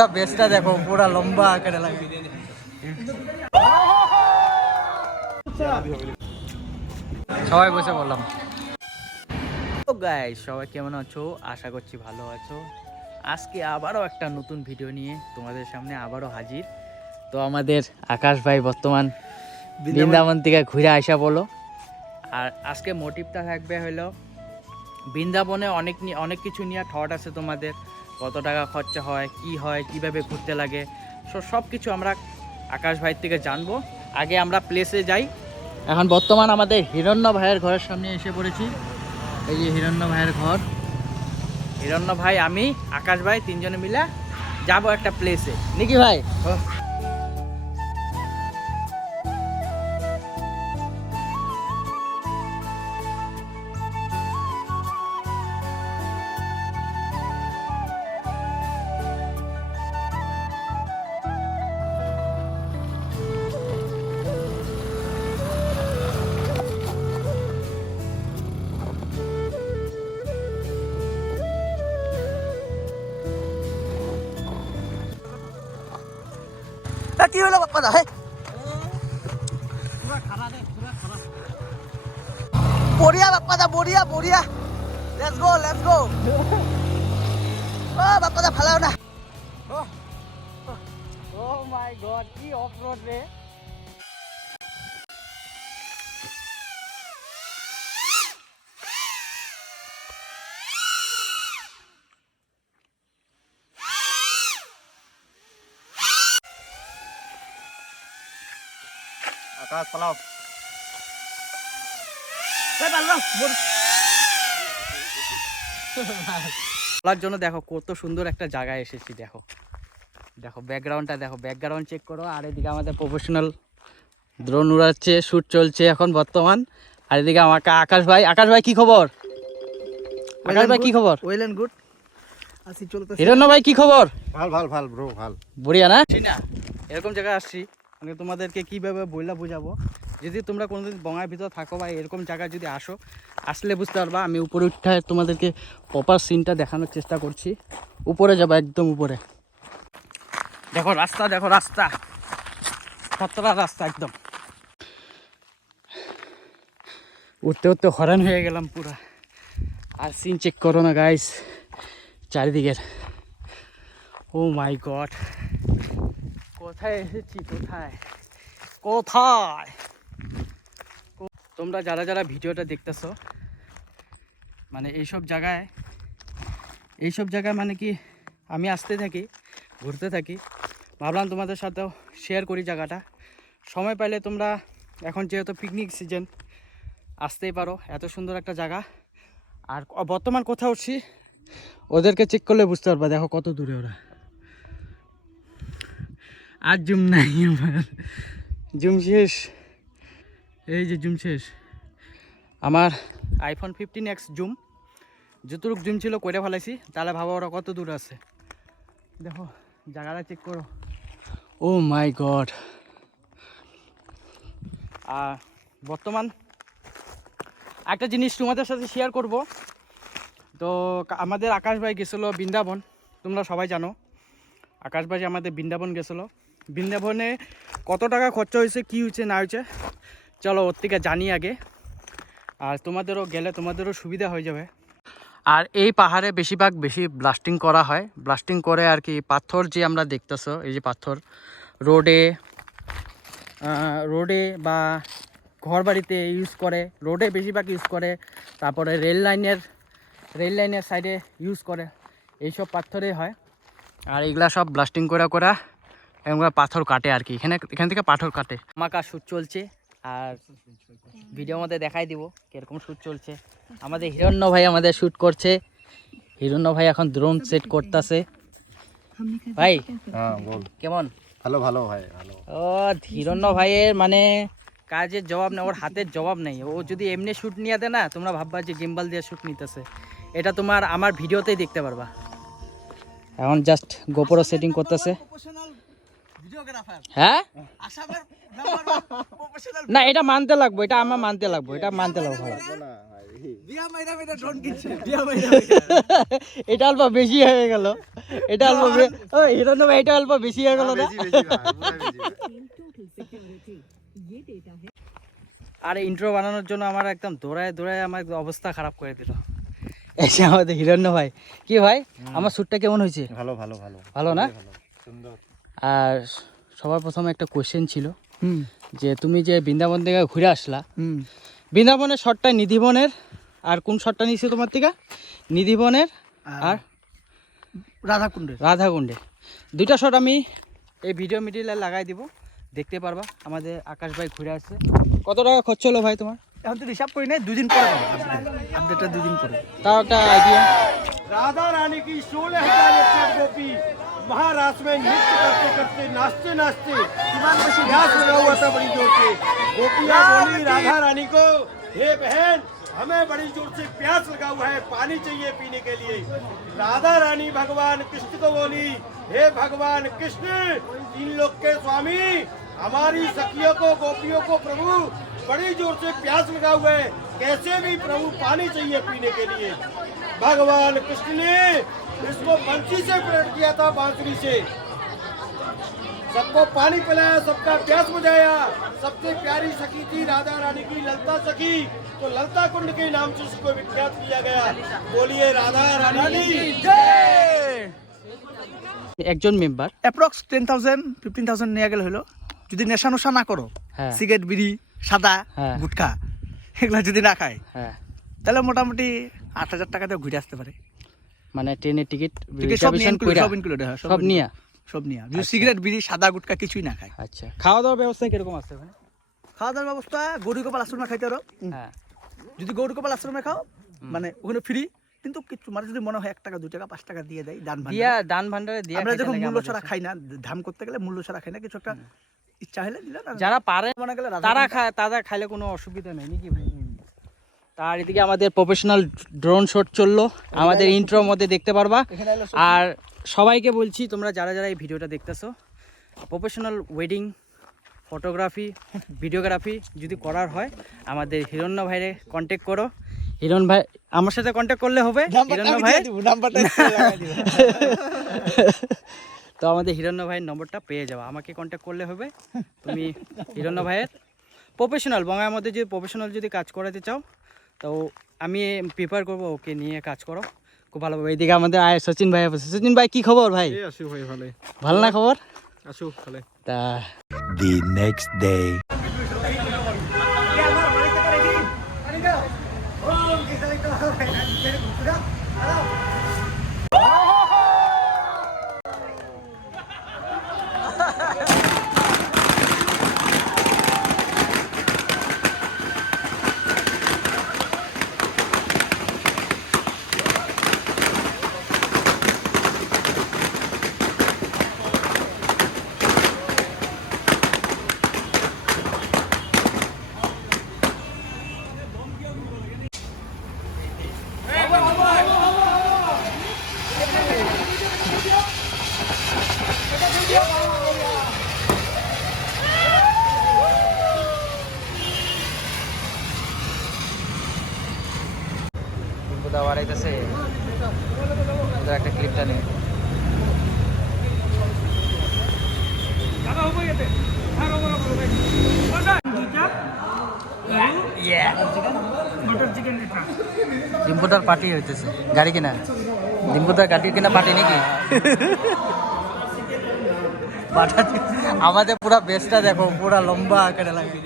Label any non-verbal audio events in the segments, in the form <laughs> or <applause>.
পুরা বেসটা দেখো পুরা লম্বা আকারে লাগে। সবাই বসে বললাম ও গাইস সবাই কেমন আছো? আশা করছি ভালো আছো। আজকে আবারও একটা নতুন ভিডিও নিয়ে তোমাদের সামনে আবারও হাজির। তো আমাদের আকাশ ভাই বর্তমান বৃন্দাবন থেকে ঘুরে আসা বলো। আর আজকে মোটিভটা থাকবে হলো বৃন্দাবনে অনেক অনেক কিছু নিয়ে থট আছে তোমাদের। কত টাকা খরচা হয়, কি হয়, কীভাবে ঘুরতে লাগে, সো সব কিছু আমরা আকাশ ভাইয়ের থেকে জানব। আগে আমরা প্লেসে যাই। এখন বর্তমান আমাদের হিরণ্য ভাইয়ের ঘরের সামনে এসে পড়েছি। এই যে হিরণ্য ভাইয়ের ঘর। হিরণ্য ভাই, আমি, আকাশ ভাই, তিনজনে মিলে যাব একটা প্লেসে নাকি ভাই কি হলো বাপ্পা দা বঢ়িয়া বাপ্পা দা বঢ়িয়া বঢ়িয়া লেটস গো লেটস গো ও বাপ্পা দা ভালো না ও মাই গড কি অফ রোড রে আকাশ পালাও। বলার জন্য দেখো কত সুন্দর একটা জায়গায় এসেছি দেখো। দেখো ব্যাকগ্রাউন্ডটা দেখো ব্যাকগ্রাউন্ড চেক করো আর এদিকে আমাদের প্রফেশনাল দ্রোণ উড়াচ্ছে শ্যুট চলছে এখন বর্তমান। আর এদিকে আমার আকাশ ভাই আকাশ ভাই কি খবর? আকাশ ভাই কি খবর? ওয়েল এন্ড গুড আসি চলতে হিরণ্য ভাই কি খবর? ভালো ভালো ভালো ব্রো ভালো। বড়িয়া না না? এরকম জায়গায় আসছি। আমি তোমাদেরকে কীভাবে বইলা বোঝাবো? যদি তোমরা কোনোদিন বঙার ভিতর থাকো বা এরকম জায়গায় যদি আসো, আসলে বুঝতে পারবা, আমি উপরে উঠে তোমাদেরকে প্রপার সিনটা দেখানোর চেষ্টা করছি। উপরে যাব, একদম উপরে। দেখো রাস্তা দেখো রাস্তা। খতরা রাস্তা, একদম। উঠতে উঠতে হরান হয়ে গেলাম পুরা। আর সিন চেক করো না গাইস চারিদিকের। ও মাই গড কোথায় এসেছি, কোথায়? কোথায়? তোমরা যারা যারা ভিডিওটা দেখতেছো মানে এইসব জায়গায় এইসব জায়গায় মানে কি আমি আসতে থাকি, ঘুরতে থাকি, ভাবলাম তোমাদের সাথেও শেয়ার করি জায়গাটা। সময় পাইলে তোমরা এখন যেহেতু পিকনিক সিজন আসতেই পারো, এত সুন্দর একটা জায়গা। আর বর্তমান কোথাও উঠছি, ওদেরকে চেক করলে বুঝতে পারবা, দেখো কত দূরে ওরা। আর জুম নাই আমার। জুম শেষ। এই যে জুম শেষ। আমার আইফোন ফিফটিন এক্স জুম। যতটুক জুম ছিল করে ফেলাইছি তাহলে ভাবো ওরা কত দূর আছে। দেখো জায়গাটা চেক করো। ও মাই গড আর বর্তমান একটা জিনিস তোমাদের সাথে শেয়ার করব। তো আমাদের আকাশ ভাই গেছিল বৃন্দাবন তোমরা সবাই জানো। আকাশ ভাই আমাদের বৃন্দাবন গেছিল। বৃন্দাবনে কত টাকা খরচা হয়েছে, কী হয়েছে, না হয়েছে? চলো ওর থেকে জানি আগে। আর তোমাদেরও গেলে তোমাদেরও সুবিধা হয়ে যাবে। আর এই পাহাড়ে বেশিরভাগ বেশি ব্লাস্টিং করা হয়। ব্লাস্টিং করে আর কি পাথর যে আমরা দেখতেছো, এই যে পাথর, রোডে রোডে বা ঘর বাড়িতে ইউজ করে, রোডে বেশিরভাগ ইউজ করে, তারপরে রেল লাইনের রেল লাইনের সাইডে ইউজ করে। এইসব পাথরে হয়। আর এগুলা সব ব্লাস্টিং করা করা এগুলো পাথর কাটে আর কি। এখানে এখান থেকে পাথর কাটে। আমাকা শ্যুট চলছে আর ভিডিও মধ্যে দেখাই দিব কীরকম শ্যুট চলছে। আমাদের হিরণ্য ভাই আমাদের শ্যুট করছে। হিরণ্য ভাই এখন ড্রোন সেট করতেছে। ভাই হ্যাঁ কেমন? ভালো ভালো ভাই ভালো। ও হিরণ্য ভাইয়ের মানে কাজের জবাব নেই ওর হাতের জবাব নেই। ও যদি এমনি শ্যুট নিয়ে দেয় না তোমরা ভাববা যে গিম্বাল দিয়ে শ্যুট নিতেছে। এটা তোমার আমার ভিডিওতেই দেখতে পারবা। এখন জাস্ট গোপরও সেটিং করতেছে। হ্যাঁ? না এটা মানতে লাগবো এটা আমার মানতে লাগবো এটা মানতে লাগবো। <laughs> এটা অল্প বেশি হয়ে গেল। এটা অল্প ভাই এটা অল্প বেশি হয়ে গেল না? আর ইন্ট্রো বানানোর জন্য আমার একদম দৌড়ায় দৌড়ায় আমার অবস্থা খারাপ করে দিল। এসে আমাদের হিরণ্য ভাই। কি ভাই আমার শ্যুটটা কেমন হয়েছে? ভালো ভালো ভালো। ভালো না? সুন্দর। আর সবার প্রথমে একটা কোয়েশ্চেন ছিল যে তুমি যে বৃন্দাবন থেকে ঘুরে আসলা বৃন্দাবনের শটটা নিধিবনের আর কোন শটটা নিয়েছে তোমার থেকে? নিধিবনের আর রাধাকুণ্ডে রাধাকুণ্ডে দুইটা শট আমি এই ভিডিও মিডিলে লাগাই দিব দেখতে পারবা আমাদের আকাশ ভাই ঘুরে আসছে। কত টাকা খরচ হলো ভাই তোমার? এখন তো হিসাব করি নাই দুদিন পরে আপডেটটা দুদিন পরে। তাও একটা আইডিয়া রাধা রানী কি महारास में नृत्य करते करते नाचते नाचते हुआ था बड़ी ज़ोर से। गोपियाँ बोली राधा रानी को हे बहन हमें बड़ी ज़ोर से प्यास लगा हुआ है पानी चाहिए पीने के लिए। राधा रानी भगवान कृष्ण को बोली हे भगवान कृष्ण इन लोग के स्वामी हमारी सखियों को गोपियों को प्रभु बड़ी ज़ोर से प्यास लगा हुआ है। कैसे भी प्रभु पानी चाहिए पीने के लिए? भगवान कृष्ण ने इसको बंसी से पलट किया था बांसुरी से सबको पानी पिलाया सबका प्यास बुझाया सबसे प्यारी सखी थी राधा रानी की ललता सखी तो ललता कुंड के नाम से उसको विख्यात किया गया बोलिए राधा रानी की একজন member approx ten thousand fifteen thousand নিয়ে গেলে হলো যদি নেশা নোশা না করো হ্যাঁ সিগারেট বিড়ি সাদা হ্যাঁ। গুটখা এগুলো যদি না খায় হ্যাঁ তাহলে মোটামুটি আট হাজার টাকাতে ঘুরে আসতে পারে মানে ট্রেনের টিকিট সব নিয়ে সব হয় নিয়া। সব নিয়ে। যদি সিগারেট বিড়ি সাদা গুটকা কিছুই না খায়। আচ্ছা। খাওয়া দাওয়ার ব্যবস্থা কীরকম আছে ওখানে খাওয়া দাওয়ার ব্যবস্থা গরু কপাল আশ্রমে খাইতে পারো। হ্যাঁ। যদি গরু কপাল আশ্রমে খাও মানে ওখানে ফ্রি কিন্তু কিছু মানে যদি মনে হয় এক টাকা দু টাকা পাঁচ টাকা দিয়ে দেয় দান ভান্ডারে। দিয়া দান ভান্ডারে দিয়া আমরা যখন মূল্য ছাড়া খাই না ধাম করতে গেলে মূল্য ছাড়া খাই না কিছু একটা ইচ্ছা হলে দিলে যারা পারে মনে গেলে তারা খায় তারা খাইলে কোনো অসুবিধা নেই নাকি ভাই? তার এদিকে আমাদের প্রফেশনাল ড্রোন শট চলল। আমাদের ইন্ট্রোর মধ্যে দেখতে পারবা। আর সবাইকে বলছি তোমরা যারা যারা এই ভিডিওটা দেখতেছো প্রফেশনাল ওয়েডিং ফটোগ্রাফি ভিডিওগ্রাফি যদি করার হয় আমাদের হিরণ্য ভাইরে কন্ট্যাক্ট করো। হিরণ ভাই আমার সাথে কন্ট্যাক্ট করলে হবে? হিরণ্য ভাই তো আমাদের হিরণ্য ভাইয়ের নম্বরটা পেয়ে যাওয়া আমাকে কন্ট্যাক্ট করলে হবে। তুমি হিরণ্য ভাইয়ের প্রফেশনাল বঙ্গার মধ্যে যদি প্রফেশনাল যদি কাজ করাতে চাও তো আমি প্রিপেয়ার করব ওকে নিয়ে কাজ করো। খুব ভালো হবে এইদিকে আমাদের আয় সচিন ভাই আছে। সচিন ভাই কি খবর ভাই? আসু ভাই ভালো ভালো না খবর? আসু ভালো তা দি নেক্সট day. কোথাও বাড়াইতেছে ওদের একটা ক্লিপটা নেই ডিম্পুদার পার্টি হইতেছে। গাড়ি কিনা? ডিম্পুদার গাড়ি কিনা পার্টি নাকি? আমাদের পুরা বেসটা দেখো পুরা লম্বা আকারে লাগে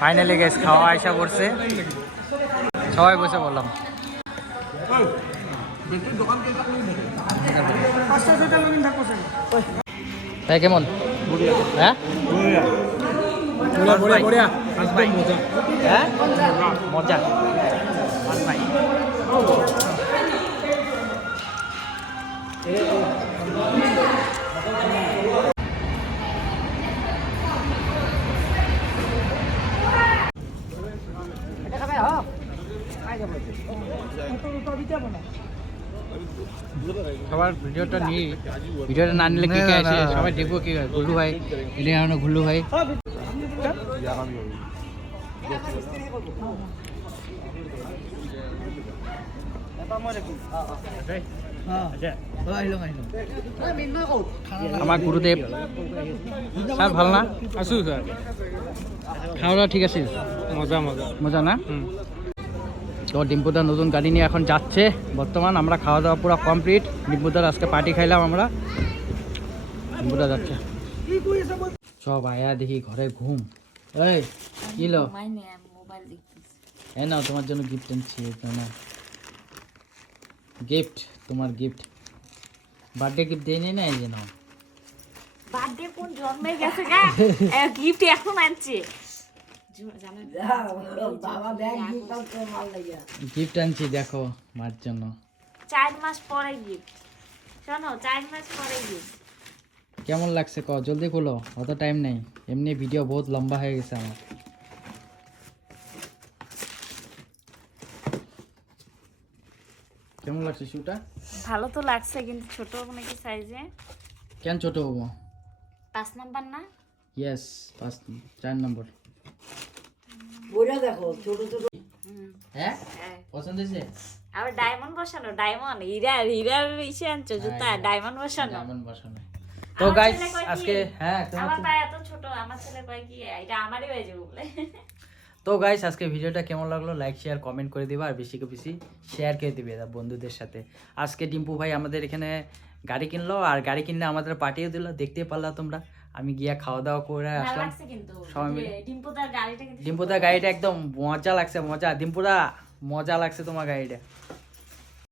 ফাইনালি গেস খাওয়া আয়সা করছে। সবাই বসে বললাম। তাই কেমন? হ্যাঁ? হ্যাঁ? মজা। ভাই সবার ভিডিওটা নিয়ে ভিডিওটা না নিলে কে কে আছে? সবাই দেখব কি গুল্লু ভাই এলে এখনও গুল্লু ভাই। আমার গুরুদেব। স্যার ভালো না? আছো স্যার। খাওয়া দাওয়া ঠিক আছে? মজা মজা। মজা না? তো ডিম্পুদা নতুন গাড়ি নিয়ে এখন যাচ্ছে। বর্তমান আমরা খাওয়া দাওয়া পুরো কমপ্লিট ডিম্পুদার আজকে পার্টি খাইলাম আমরা। ডিম্পুদা যাচ্ছে। সব আয়া দেখি ঘরে ঘুম। এই কি লো? এই নাও তোমার জন্য গিফট এনেছি জন্য গিফট তোমার গিফট বার্থডে গিফট দেয়নি না এই যে নাও। বার্থডে কোন জন্মে গেছে গা? <laughs> গিফট এখন আনছে। গিফট আনছি দেখো মার জন্য। চার মাস পরে গিফট। শোনো চার মাস পরে গিফট। কেমন লাগছে ক জলদি খোলো অত টাইম নেই। এমনি ভিডিও বহুত লম্বা হয়ে গেছে আমার। কেমন লাগছে শুটা ভালো তো লাগছে কিন্তু ছোট নাকি সাইজে কেন ছোট হব? পাঁচ নাম্বার না? ইয়েস পাঁচ চার নম্বর। হ্যাঁ? হ্যাঁ। পছন্দ হয়েছে? আবার ডায়মন্ড বসানো ডায়মন্ড হীরা হীরার ইসে আনছো জুতা ডায়মন্ড বসানো। ডায়মন্ড বসানো। তো গাইস? আজকে হ্যাঁ তোমার আমার পায়ে এত ছোট আমার ছেলে কয় কি? এটা আমারই হয়ে যাবে বলে। তো গাইস আজকে ভিডিওটা কেমন লাগল? লাইক শেয়ার কমেন্ট করে দিবা আর বেশি বেশি শেয়ার করে দিবে দা বন্ধুদের সাথে। আজকে টিম্পু ভাই আমাদের এখানে গাড়ি কিনলো আর গাড়ি কিনলে আমাদের পাঠিয়ে দিল দেখতে পারলা তোমরা। আমি গিয়া খাওয়া দাওয়া করে আসলাম। সবাই মিলে। ডিম্পুদার গাড়িটা গাড়িটা একদম মজা লাগছে মজা। ডিম্পুদা মজা লাগছে তোমার গাড়িটা।